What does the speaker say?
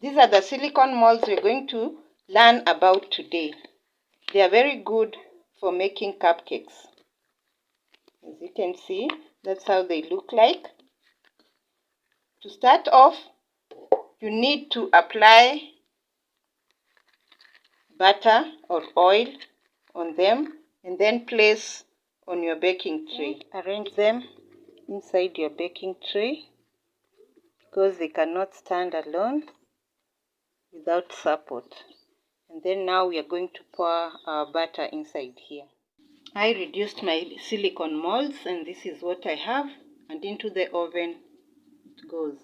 These are the silicone molds we're going to learn about today. They are very good for making cupcakes. As you can see, that's how they look like. To start off, you need to apply butter or oil on them and then place on your baking tray. Arrange them inside your baking tray because they cannot stand alone without support. And then now we are going to pour our butter inside here. I reduced my silicone molds and this is what I have, and into the oven it goes.